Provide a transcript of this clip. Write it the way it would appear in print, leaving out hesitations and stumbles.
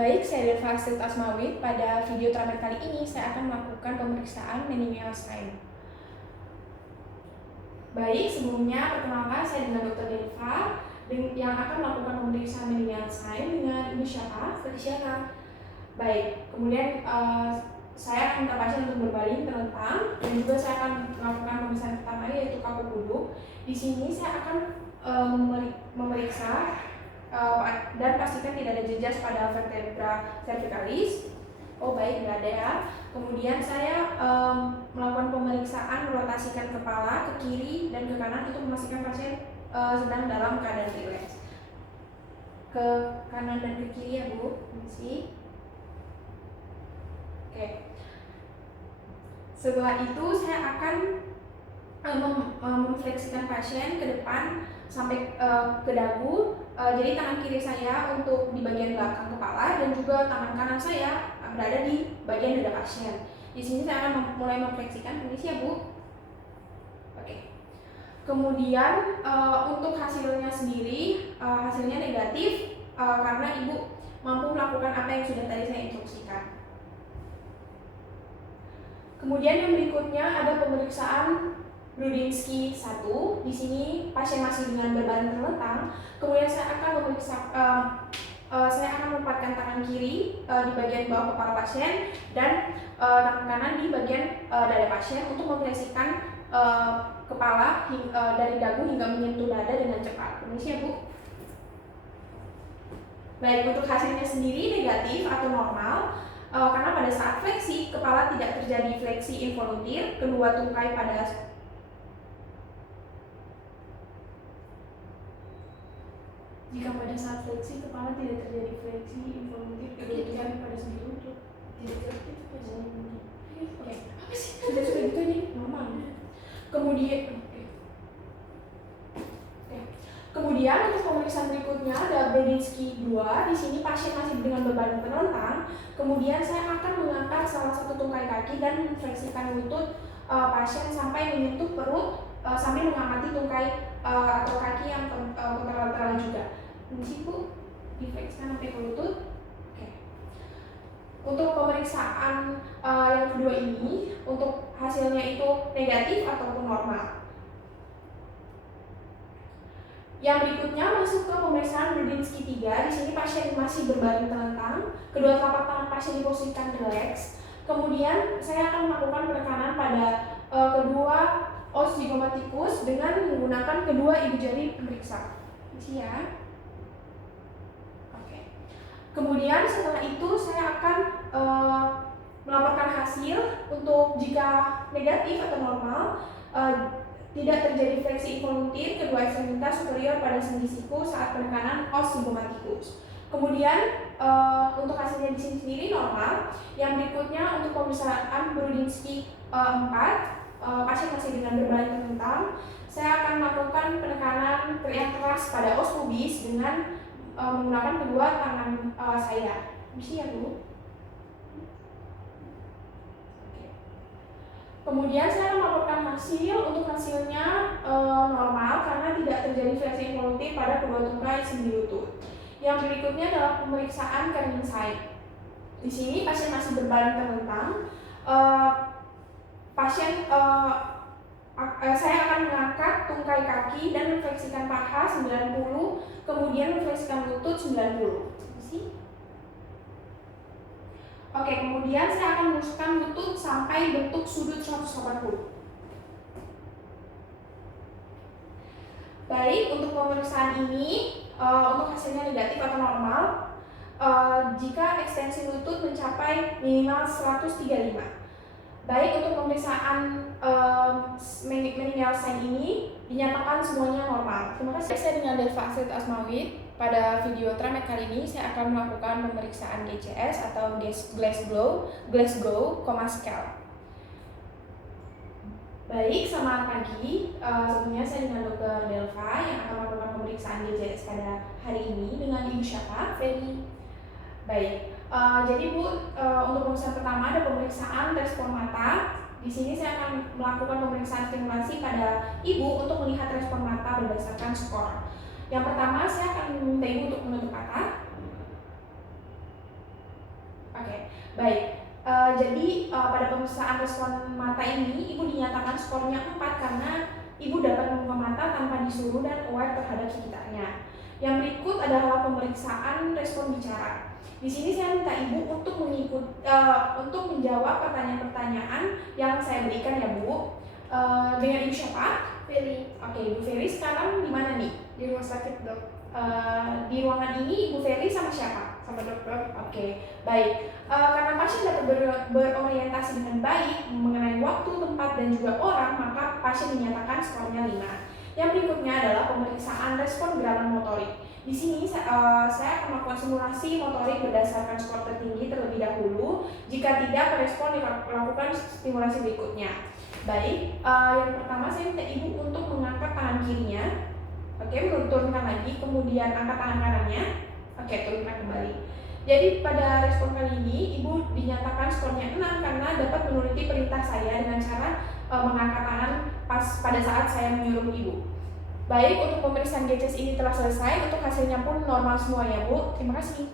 Baik, saya Delva Astrid Asmawit. Pada video terakhir kali ini, saya akan melakukan pemeriksaan meningeal sign. Baik, sebelumnya perkenalkan saya dengan Dr. Delva yang akan melakukan pemeriksaan meningeal sign dengan Ibu siapa? Feliciana. Baik, kemudian saya akan minta pasien untuk berbaring terlentang dan juga saya akan melakukan pemeriksaan pertama yaitu kaku duduk. Di sini saya akan memeriksa dan pastikan tidak ada jejas pada vertebra cervicalis. Oh baik, tidak ada ya. Kemudian saya melakukan pemeriksaan merotasikan kepala ke kiri dan ke kanan untuk memastikan pasien sedang dalam keadaan rileks. Ke kanan dan ke kiri ya Bu, misi. Oke. Setelah itu saya akan memfleksikan pasien ke depan sampai ke dagu. Jadi tangan kiri saya untuk di bagian belakang kepala dan juga tangan kanan saya berada di bagian dada pasien. Di sini saya akan mulai memfleksikan, permisi ya Bu. Oke. Kemudian untuk hasilnya sendiri, hasilnya negatif karena Ibu mampu melakukan apa yang sudah tadi saya instruksikan. Kemudian yang berikutnya ada pemeriksaan Brudzinski 1. Di sini pasien masih dengan berbaring terlentang. Kemudian saya akan memeriksa, saya akan menempatkan tangan kiri di bagian bawah kepala pasien dan tangan kanan di bagian dada pasien untuk memfleksikan kepala dari dagu hingga menyentuh dada dengan cepat. Permisi ya Bu. Baik, untuk hasilnya sendiri negatif atau normal. Karena pada saat fleksi, kepala tidak terjadi fleksi involuntir, kedua tungkai pada jika pada saat fleksi kepala tidak terjadi fleksi involuntir, kedua tungkai pada sendi lutut. Tidak itu biasanya. Oke, apa sih? Sudah gitu ini normal. Kemudian untuk pemeriksaan berikutnya ada Brudzinski 2. Di sini pasien masih dengan berbaring terlentang. Kemudian saya akan mengangkat salah satu tungkai kaki dan memfleksikan lutut pasien sampai menyentuh perut sambil mengamati tungkai atau kaki yang kontralateral juga. Permisi Bu, difleksikan sampai ke lutut. Oke. Untuk pemeriksaan yang kedua ini, untuk hasilnya itu negatif ataupun normal. Yang berikutnya masuk ke pemeriksaan Brudzinski 3. Di sini pasien masih berbaring terlentang, kedua telapak tangan pasien diposisikan rileks. Kemudian saya akan melakukan penekanan pada kedua os zygomatikus dengan menggunakan kedua ibu jari pemeriksa. Isi ya. Oke. Kemudian setelah itu saya akan melaporkan hasil untuk jika negatif atau normal. Tidak terjadi fleksi involuntir kedua ekstremitas superior pada sendi siku saat penekanan os zygomatikus. Kemudian untuk hasilnya di sini sendiri normal. Yang berikutnya untuk pemeriksaan Brudzinski 4, pasien masih dengan berbaring terlentang. Saya akan melakukan penekanan yang keras pada os pubis dengan menggunakan kedua tangan saya. Bisa ya Bu? Kemudian saya melaporkan hasil. Untuk hasilnya normal karena tidak terjadi fleksi involuntir pada kedua tungkai sendi lutut. Yang berikutnya adalah pemeriksaan Carling sign. Di sini pasien masih berbaring terlentang. Saya akan mengangkat tungkai kaki dan memfleksikan paha 90, kemudian memfleksikan lutut 90. Oke, kemudian saya akan menusukkan lutut sampai bentuk sudut 180. Baik, untuk pemeriksaan ini, untuk hasilnya negatif atau normal, jika ekstensi lutut mencapai minimal 135. Baik, untuk pemeriksaan meningeal sign ini dinyatakan semuanya normal. Terima kasih. Saya dengan Delva Astrid Asmawit. Pada video terakhir kali ini saya akan melakukan pemeriksaan GCS atau Glasgow Coma Scale. Baik, selamat pagi. Sebelumnya saya dengan Dr. Delva yang akan melakukan pemeriksaan GCS pada hari ini dengan Ibu siapa? Feli. Baik. Jadi Bu, untuk pemeriksaan pertama ada pemeriksaan respon mata. Di sini saya akan melakukan pemeriksaan stimulasi pada Ibu untuk melihat respon mata berdasarkan skor. Yang pertama saya akan meminta Ibu untuk menutup mata. Oke, baik. Pada pemeriksaan respon mata ini, Ibu dinyatakan skornya 4 karena Ibu dapat membuka mata tanpa disuruh dan aware terhadap sekitarnya. Yang berikut adalah pemeriksaan respon bicara. Di sini saya minta Ibu untuk menjawab pertanyaan-pertanyaan yang saya berikan ya Bu. Dengan Ibu siapa? Feli. Oke, Ibu Feli sekarang di mana nih? Di rumah sakit, Dok. Di ruangan ini Ibu Feli sama siapa? Sama dokter. Oke, baik. Karena pasien dapat berorientasi dengan baik mengenai waktu, tempat, dan juga orang, maka pasien dinyatakan skornya 5. Yang berikutnya adalah pemeriksaan respon gerakan motorik. Di sini saya akan melakukan simulasi motorik berdasarkan skor tertinggi terlebih dahulu. Jika tidak, respon dilakukan stimulasi berikutnya. Baik, yang pertama saya minta Ibu untuk mengangkat tangan kirinya. Oke, turunkan lagi, kemudian angkat tangan kanannya. Oke, turunkan kembali. Jadi pada respon kali ini Ibu dinyatakan skornya 6 karena dapat menuruti perintah saya dengan cara mengangkat tangan pada saat saya menyuruh Ibu. Baik, untuk pemeriksaan GCS ini telah selesai, untuk hasilnya pun normal semua ya Bu. Terima kasih.